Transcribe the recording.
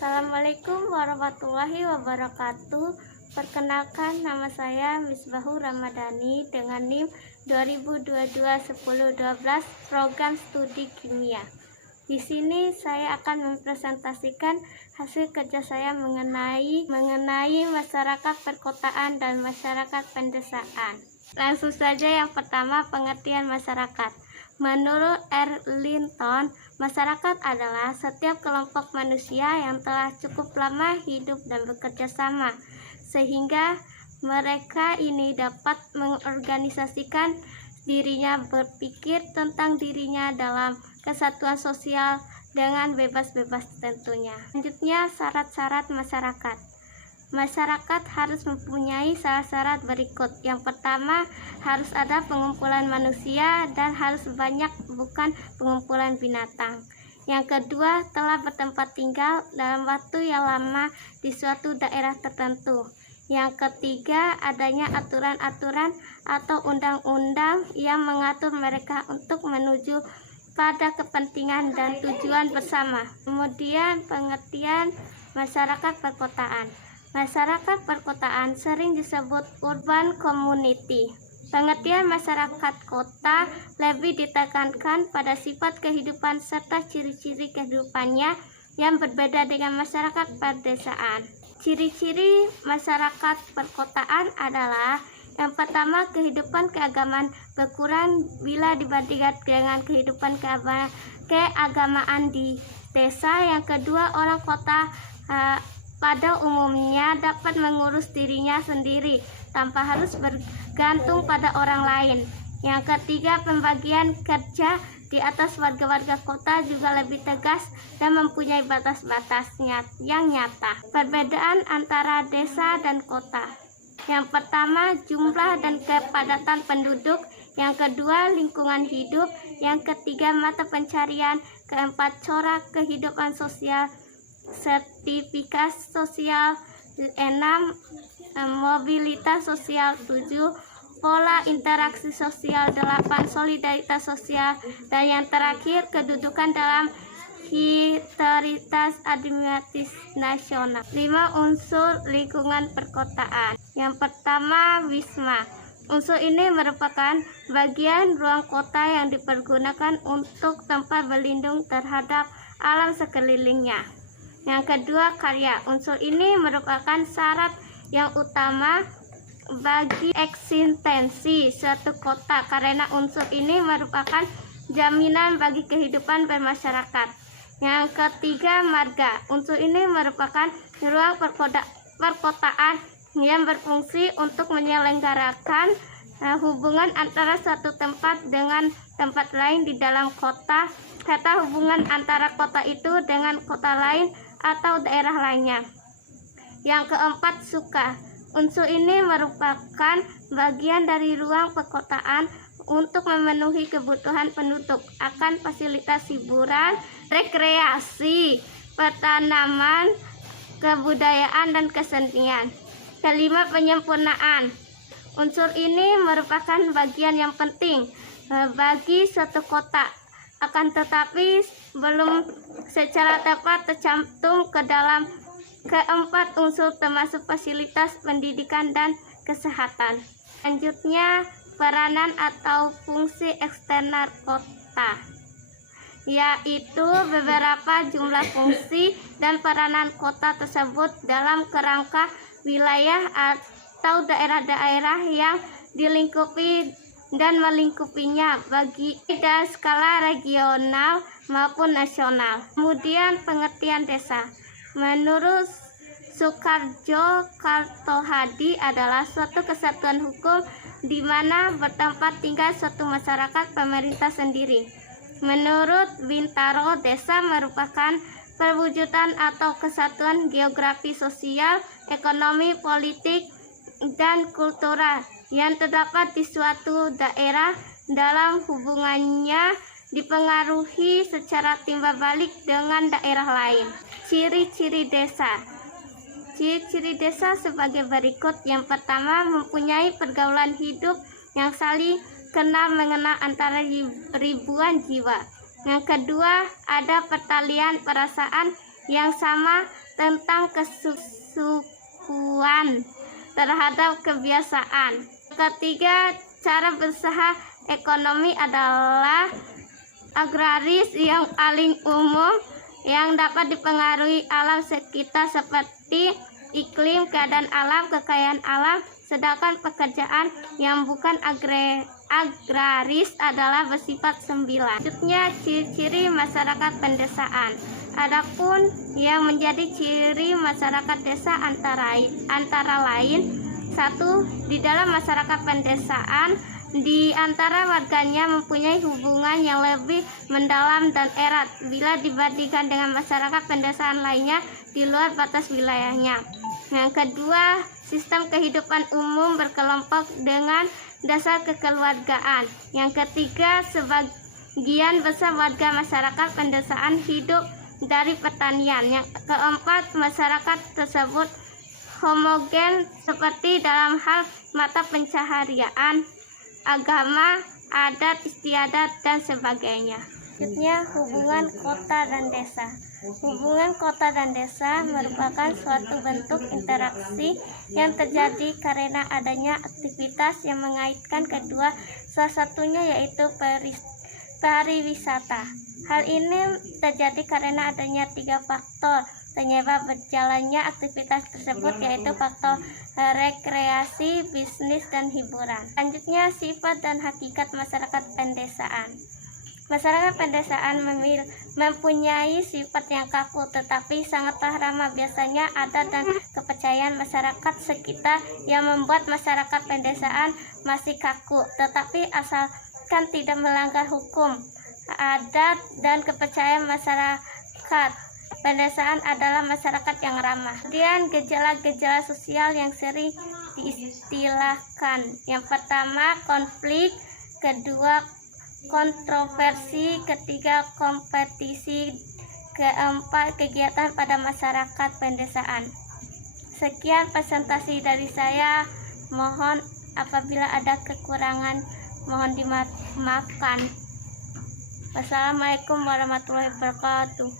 Assalamualaikum warahmatullahi wabarakatuh. Perkenalkan, nama saya Misbahur Ramadhani dengan NIM 2022-1012 Program Studi Kimia. Di sini saya akan mempresentasikan hasil kerja saya mengenai masyarakat perkotaan dan masyarakat pedesaan. Langsung saja, yang pertama, pengertian masyarakat. Menurut Linton, masyarakat adalah setiap kelompok manusia yang telah cukup lama hidup dan bekerja sama, sehingga mereka ini dapat mengorganisasikan dirinya, berpikir tentang dirinya dalam kesatuan sosial dengan bebas-bebas tentunya. Selanjutnya, syarat-syarat masyarakat. Masyarakat harus mempunyai syarat-syarat berikut. Yang pertama, harus ada pengumpulan manusia dan harus banyak, bukan pengumpulan binatang. Yang kedua, telah bertempat tinggal dalam waktu yang lama di suatu daerah tertentu. Yang ketiga, adanya aturan-aturan atau undang-undang yang mengatur mereka untuk menuju pada kepentingan dan tujuan bersama. Kemudian, pengertian masyarakat perkotaan. Masyarakat perkotaan sering disebut urban community. Pengertian masyarakat kota lebih ditekankan pada sifat kehidupan serta ciri-ciri kehidupannya yang berbeda dengan masyarakat pedesaan. Ciri-ciri masyarakat perkotaan adalah: yang pertama, kehidupan keagamaan berkurang bila dibandingkan dengan kehidupan keagamaan di desa. Yang kedua, orang kota pada umumnya dapat mengurus dirinya sendiri tanpa harus bergantung pada orang lain. Yang ketiga, pembagian kerja di atas warga-warga kota juga lebih tegas dan mempunyai batas-batasnya yang nyata. Perbedaan antara desa dan kota. Yang pertama, jumlah dan kepadatan penduduk. Yang kedua, lingkungan hidup. Yang ketiga, mata pencarian. Keempat, corak kehidupan sosial, sertifikasi sosial. 6. Mobilitas sosial. 7. Pola interaksi sosial. 8. Solidaritas sosial. Dan yang terakhir, kedudukan dalam hierarki administratif nasional. 5. Unsur lingkungan perkotaan. Yang pertama, wisma. Unsur ini merupakan bagian ruang kota yang dipergunakan untuk tempat berlindung terhadap alam sekelilingnya. Yang kedua, karya. Unsur ini merupakan syarat yang utama bagi eksistensi suatu kota karena unsur ini merupakan jaminan bagi kehidupan bermasyarakat. Yang ketiga, marga. Unsur ini merupakan ruang perkotaan yang berfungsi untuk menyelenggarakan hubungan antara suatu tempat dengan tempat lain di dalam kota, serta hubungan antara kota itu dengan kota lain atau daerah lainnya. Yang keempat, suka. Unsur ini merupakan bagian dari ruang perkotaan untuk memenuhi kebutuhan penduduk akan fasilitas hiburan, rekreasi, pertanaman, kebudayaan, dan kesenian. Kelima, penyempurnaan. Unsur ini merupakan bagian yang penting bagi suatu kota, akan tetapi belum secara tepat tercantum ke dalam keempat unsur, termasuk fasilitas pendidikan dan kesehatan. Selanjutnya, peranan atau fungsi eksternal kota, yaitu beberapa jumlah fungsi dan peranan kota tersebut dalam kerangka wilayah atau daerah-daerah yang dilingkupi dan melingkupinya bagi skala regional maupun nasional. Kemudian, pengertian desa. Menurut Soekarjo Kartohadi adalah suatu kesatuan hukum di mana bertempat tinggal suatu masyarakat pemerintah sendiri. Menurut Bintaro, desa merupakan perwujudan atau kesatuan geografi, sosial, ekonomi, politik, dan kultural yang terdapat di suatu daerah dalam hubungannya dipengaruhi secara timbal balik dengan daerah lain. Ciri-ciri desa. Ciri-ciri desa sebagai berikut. Yang pertama, mempunyai pergaulan hidup yang saling kenal mengenal antara ribuan jiwa. Yang kedua, ada pertalian perasaan yang sama tentang kesukuan terhadap kebiasaan. Ketiga, cara berusaha ekonomi adalah agraris yang paling umum yang dapat dipengaruhi alam sekitar seperti iklim, keadaan alam, kekayaan alam, sedangkan pekerjaan yang bukan agraris adalah bersifat sembilan. Selanjutnya, ciri-ciri masyarakat pedesaan. Adapun yang menjadi ciri masyarakat desa antara lain, satu, di dalam masyarakat pedesaan di antara warganya mempunyai hubungan yang lebih mendalam dan erat bila dibandingkan dengan masyarakat pedesaan lainnya di luar batas wilayahnya. Yang kedua, sistem kehidupan umum berkelompok dengan dasar kekeluargaan. Yang ketiga, sebagian besar warga masyarakat pedesaan hidup dari pertanian. Yang keempat, masyarakat tersebut homogen seperti dalam hal mata pencaharian, agama, adat istiadat, dan sebagainya. Selanjutnya, hubungan kota dan desa. Hubungan kota dan desa merupakan suatu bentuk interaksi yang terjadi karena adanya aktivitas yang mengaitkan kedua, salah satunya yaitu pariwisata. Hal ini terjadi karena adanya 3 faktor penyebab berjalannya aktivitas tersebut, yaitu faktor rekreasi, bisnis, dan hiburan. Selanjutnya, sifat dan hakikat masyarakat pedesaan. Masyarakat pedesaan mempunyai sifat yang kaku tetapi sangatlah ramah. Biasanya adat dan kepercayaan masyarakat sekitar yang membuat masyarakat pedesaan masih kaku, tetapi asalkan tidak melanggar hukum, adat, dan kepercayaan masyarakat pedesaan adalah masyarakat yang ramah. Kemudian gejala-gejala sosial yang sering diistilahkan. Yang pertama, konflik. Kedua, kontroversi. Ketiga, kompetisi. Keempat, kegiatan pada masyarakat pedesaan. Sekian presentasi dari saya. Mohon apabila ada kekurangan mohon dimaafkan. Wassalamualaikum warahmatullahi wabarakatuh.